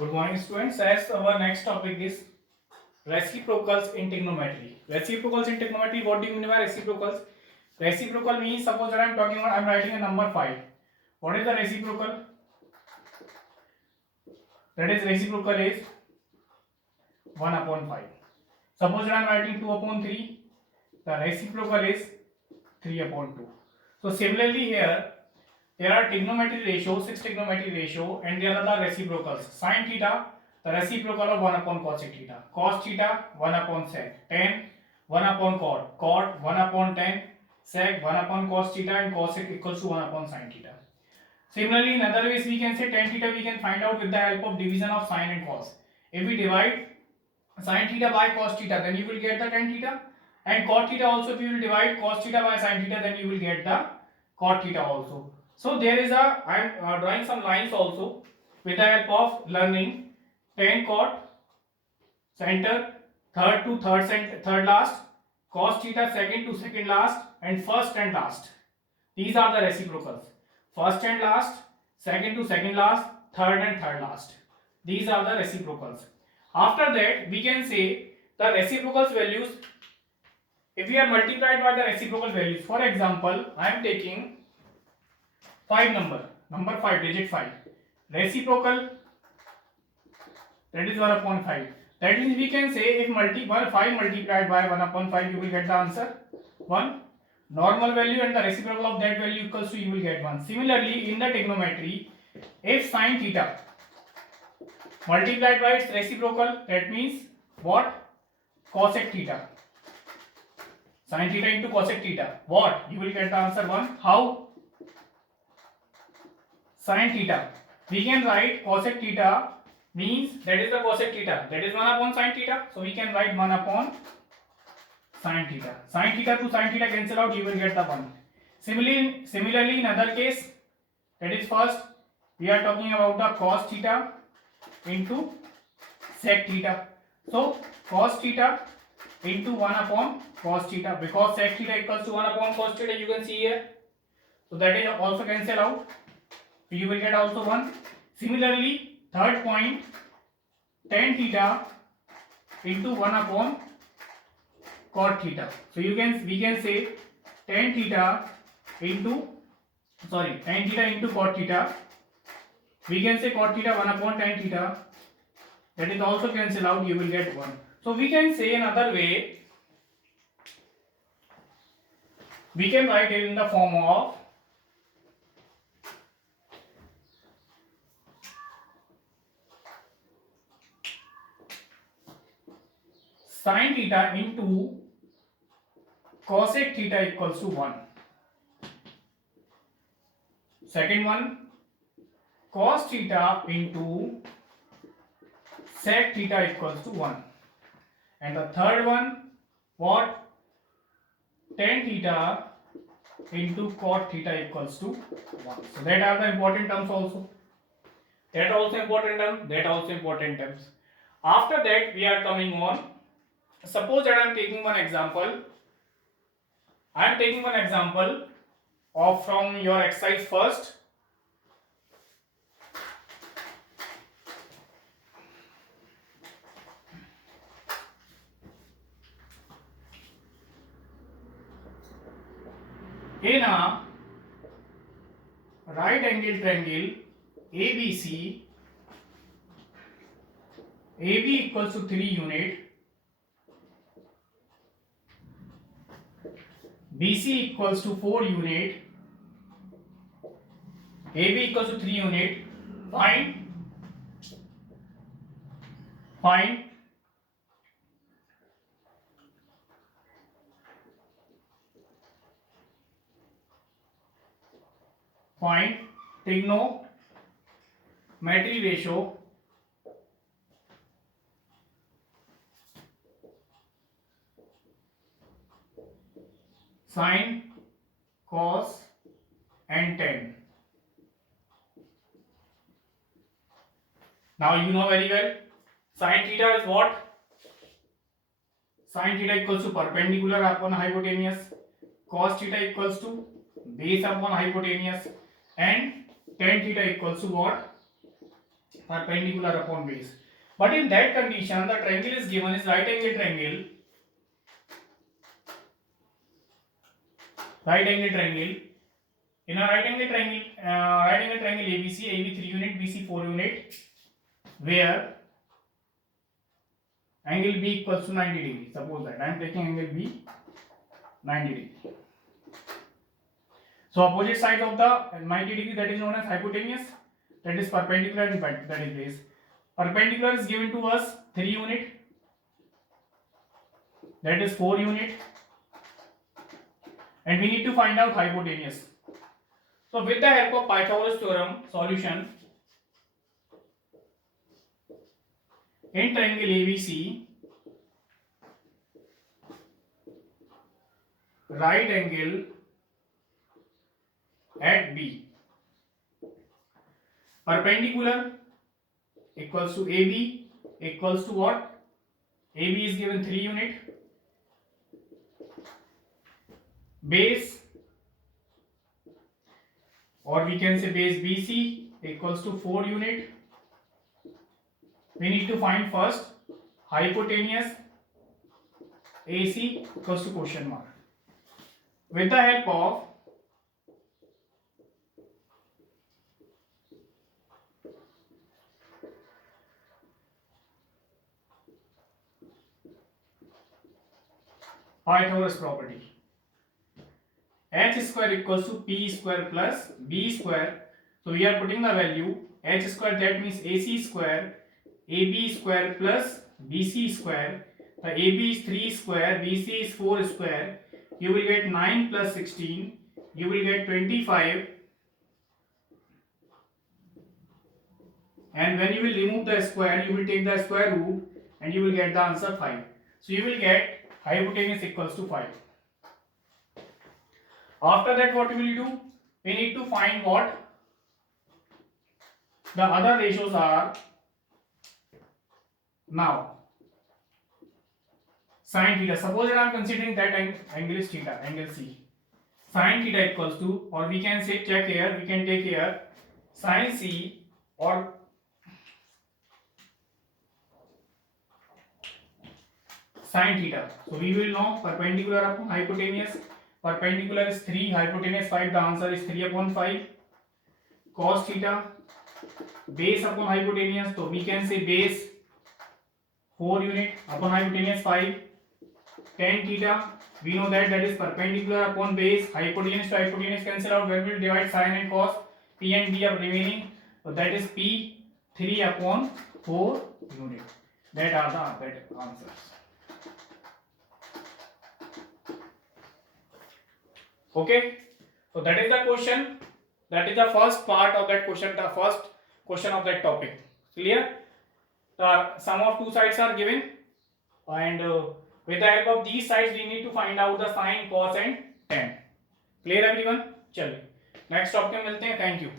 Good morning, students. As our next topic is reciprocals in trigonometry. Reciprocals in trigonometry. What do you mean by reciprocals? Reciprocal means, suppose that I'm writing a number 5. What is the reciprocal? That is reciprocal is 1 upon 5. Suppose that I'm writing 2 upon 3. The reciprocal is 3 upon 2. So similarly here, there are trigonometry ratio, 6 trigonometry ratio, and there are the reciprocals. Sin theta, the reciprocal of 1 upon cosec theta. Cos theta, 1 upon sec. Tan, 1 upon cot. Cot, 1 upon tan. Sec, 1 upon cos theta, and cosec equals to 1 upon sin theta. Similarly, in other ways, we can say tan theta we can find out with the help of division of sin and cos. If we divide sin theta by cos theta, then you will get the tan theta. And cot theta also, if you will divide cos theta by sin theta, then you will get the cot theta also. So there is a, I am drawing some lines also with the help of learning tan cot center, third to third last, cos theta second to second last, and first and last. These are the reciprocals. First and last, second to second last, third and third last. These are the reciprocals. After that, we can say the reciprocals values. If we are multiplied by the reciprocal values, for example, I am taking 5 number 5, digit 5. Reciprocal, that is 1 upon 5. That means we can say if 5 multiplied by 1 upon 5, you will get the answer 1. Normal value and the reciprocal of that value equals to, you will get 1. Similarly, in the trigonometry, if sin theta multiplied by its reciprocal, that means what? Cosec theta. Sin theta into cosec theta. What? You will get the answer 1. How? Sin theta. We can write cosec theta means that is the cosec theta. That is 1 upon sin theta. So we can write 1 upon sin theta. Sin theta to sin theta cancel out. You will get the 1. Similarly, in other case, that is first we are talking about the cos theta into sec theta. So cos theta into 1 upon cos theta, because sec theta equals to 1 upon cos theta, you can see here. So that is also cancel out. You will get also 1. Similarly, third point, tan theta into 1 upon cot theta. So we can say tan theta into cot theta. We can say cot theta 1 upon tan theta. That is also cancel out. You will get 1. So we can say another way. We can write it in the form of sin theta into cosec theta equals to 1. Second one, cos theta into sec theta equals to 1. And the third one, what? Tan theta into cot theta equals to 1. So that are the important terms also. That also important term, that also important terms. After that, we are coming on. Suppose that I am taking one example. I am taking one example of from your exercise first. In a right angle triangle ABC, AB equals to 3 unit, BC equals to 4 unit, AB equals to 3 unit, find trigonometry ratio sin, cos and tan. Now you know very well, sin theta is what? Sin theta equals to perpendicular upon hypotenuse, cos theta equals to base upon hypotenuse, and tan theta equals to what? perpendicular upon base. But in that condition, the triangle is given is right angle triangle. Right angle triangle. In a right angle triangle ABC, AB 3 unit, BC 4 unit, where angle B equals to 90 degree. Suppose that I am taking angle B 90 degree. So opposite sides of the 90 degree, that is known as hypotenuse, that is perpendicular and that is base. Perpendicular is given to us 3 unit, that is 4 unit, and we need to find out hypotenuse. So with the help of Pythagoras theorem solution, in triangle ABC, right angle at B, perpendicular equals to AB equals to what? AB is given 3 unit, base, or we can say base BC equals to 4 unit. We need to find first hypotenuse AC equals to question mark. With the help of Pythagoras property, h square equals to p square plus b square. So we are putting the value h square, that means AC square, AB square plus BC square. The AB is 3 square, BC is 4 square. You will get 9 plus 16. You will get 25. And when you will remove the square, you will take the square root and you will get the answer 5. So you will get hypotenuse equals to 5. After that, what we will do? We need to find what the other ratios are. Now, sin theta. Suppose that I am considering that angle is theta, angle C. Sin theta equals to, or we can say, check here, we can take here sin C or sin theta. So we will know perpendicular upon hypotenuse. Perpendicular is 3, hypotenuse 5. The answer is 3 upon 5. Cos theta, base upon hypotenuse. So we can say base 4 unit upon hypotenuse 5. Tan theta, we know that is perpendicular upon base. Hypotenuse to hypotenuse cancel out. When we will divide sin and cos, P and B are remaining. So that is P 3 upon 4 unit. That are the answers. Okay, so that is the question. That is the first part of that question, the first question of that topic. Clear? The sum of two sides are given, and with the help of these sides we need to find out the sine, cos and tan. Clear everyone? चलिए next topic में मिलते हैं. Thank you.